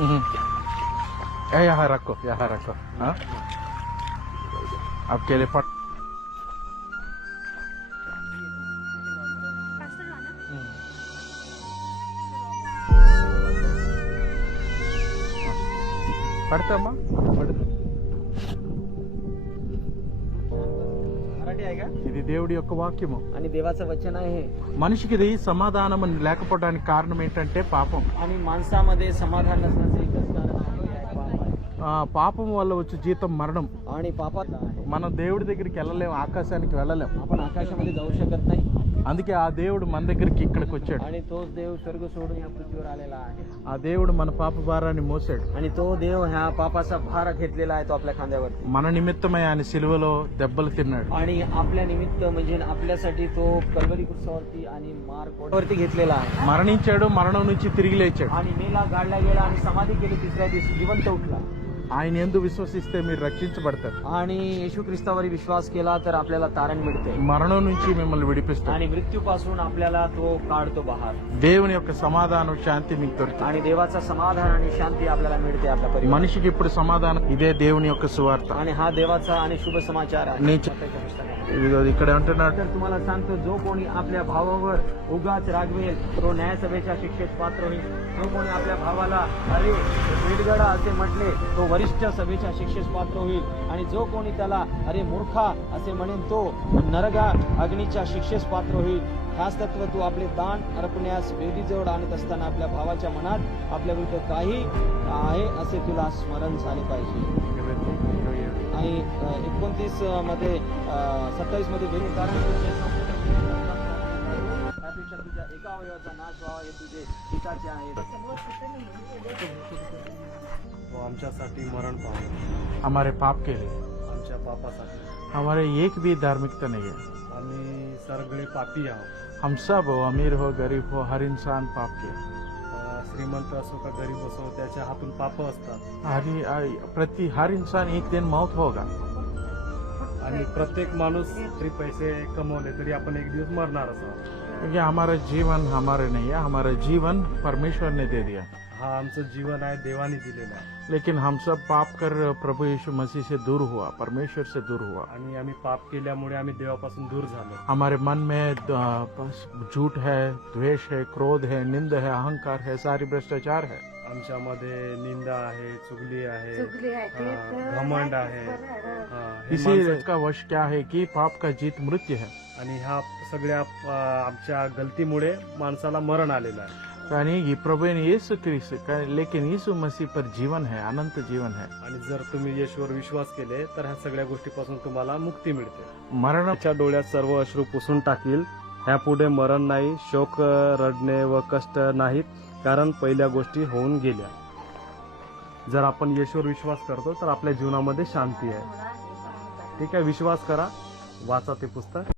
यहाँ रखो, यहाँ रखो। हाँ, आपके लिए पट। पडतं मग पडतं. మరాఠీ आहे का? ఇది దేవుడి యొక్క వాక్యము. आणि देवाचं वचन आहे. మనిషికి సమాధానం లేకపోవడానికి కారణం ఏంటంటే పాపం. आणि माणसामध्ये समाधान नसण्याचं एकच कारण आहे, पाप आहे. పాపం వల్ల వచ్చే జీతం మరణం. आणि पापात आहे. మనం దేవుడి దగ్గరికి వెళ్ళలేం, ఆకాశానికి వెళ్ళలేం. आपण आकाशामध्ये जाऊ शकत नाही. అందుకే ఆ దేవుడు మన దగ్గరికి ఇక్కడికి వచ్చాడు. आणि तोच देव स्वर्ग सोडून या पृथ्वीवर आलेला आहे. ఆ దేవుడు మన పాప భారాన్ని మోసాడు. आणि तो देव ह्या पापाचा भार घेतलेला आहे, तो आपल्या खांद्यावर. మన నిమిత్తమై ఆయన సిలువలో దెబ్బలు తిన్నాడు. आणि आपल्या निमित्त म्हणजे आपल्यासाठी तो कल्वरी कुर्सावरती आणि मार्गवरती घेतलेला आहे. మరణించాడు, మరణం నుంచి తిరిగి లేచాడు. आणि मेला गाडला गेला आणि समाधी केली, तिसऱ्या दिवशी जिवंत उठला. ఆయన యందు విశ్వసిస్తే మీరు రక్షించబడతారు. आणि येशू ख्रिस्तावर विश्वास केला तर आपल्याला तारण मिळते. మరణం నుంచి మిమ్మల్ని విడిపిస్తాడు. आणि मृत्यूपासून आपल्याला तो काढतो बाहेर. దేవుని యొక్క సమాధానం శాంతి మీకు దొరుకుతుంది. आणि देवाचा समाधान आणि शांती आपल्याला मिळते आपल्या परिवारात. మనిషికి ఇప్పుడు సమాధానం ఇదే దేవుని యొక్క సువార్త. आणि हा देवाचा आणि शुभ समाचार आहे. ఇదిగో ఇక్కడ అంటున్నాడు, तर तुम्हाला सांगतो, जो कोणी आपल्या भावावर उगाच रागवेल तो न्यायसभेच्या शिक्षेस पात्र होईल. जो कोणी आपल्या भावाला अरे वेडगडा असे म्हटले तो वरिष्ठ सभेच्या शिक्षेस पात्र होईल. आणि जो कोणी त्याला अरे मूर्खा असे म्हणेन तो नरगा अग्नीच्या शिक्षेस पात्र होईल. खास तत्व तू आपले दान अर्पण्यास वेदीजवळ आणत असताना आपल्या भावाच्या मनात आपल्या विरुद्ध काही आहे असे तुला स्मरण झाले पाहिजे. आणि 29 मध्ये 27 मध्ये वेगळे कारण त्यापेक्षा तुझ्या एका अवयवाचा नाश व्हावा हे तुझे हिताचे आहे. तो आमच्यासाठी मरण पावला, हमारे पाप के लिए आमच्या पापासाठी. हमारे एक भी धार्मिकता नहीं है. आम्ही सगळे पापी आहोत. हम सब हो, अमीर हो गरीब हो, हर इंसान पाप किया. श्रीमंत असो का गरीब असो, त्याच्या हातून पाप असतात. प्रति हर इंसान एक दिन मौत होगा. आणि प्रत्येक माणूस जरी पैसे कमवले तरी आपण एक दिवस मरणारच आहोत. क्योंकि हमारा जीवन हमारे नहीं है, हमारा जीवन परमेश्वर ने दे दिया. हा आमचं जीवन आहे, देवाने दिलेलं आहे. लेकिन हम सब पाप कर प्रभु यीशु मसीह से दूर हुआ, परमेश्वर से दूर हुआ. आणि आम्ही पाप केल्यामुळे आम्ही देवापासून दूर झालो. हमारे मन में झूठ है, द्वेष है, क्रोध है, निंद है, अहंकार है, सारी भ्रष्टाचार है. आमच्यामध्ये निंदा आहे, चुगली आहे, घमंड आहे. इसी का वश क्या है कि पाप का जीत मृत्यु है. आणि ह्या सगळ्या आमच्या गलतीमुळे माणसाला मरण आलेलं आहे. यानी ये प्रभु यीशु ख्रिस्त का, लेकिन यीशु मसीह पर जीवन है, अनंत जीवन है. आणि जर तुम्ही येशूवर विश्वास केले तर ह्या सगळ्या गोष्टीपासून तुम्हाला मुक्ती मिळते. मरणाच्या डोळ्यात सर्व अश्रू पुसून टाकील. ह्यापुढे मरण नाही, शोक, रडणे व कष्ट नाहीत, कारण पहिल्या गोष्टी होऊन गेल्या. जर आपण येशूवर विश्वास करतो तर आपल्या जीवनामध्ये शांती आहे. ठीक आहे, विश्वास करा, वाचा ते पुस्तक.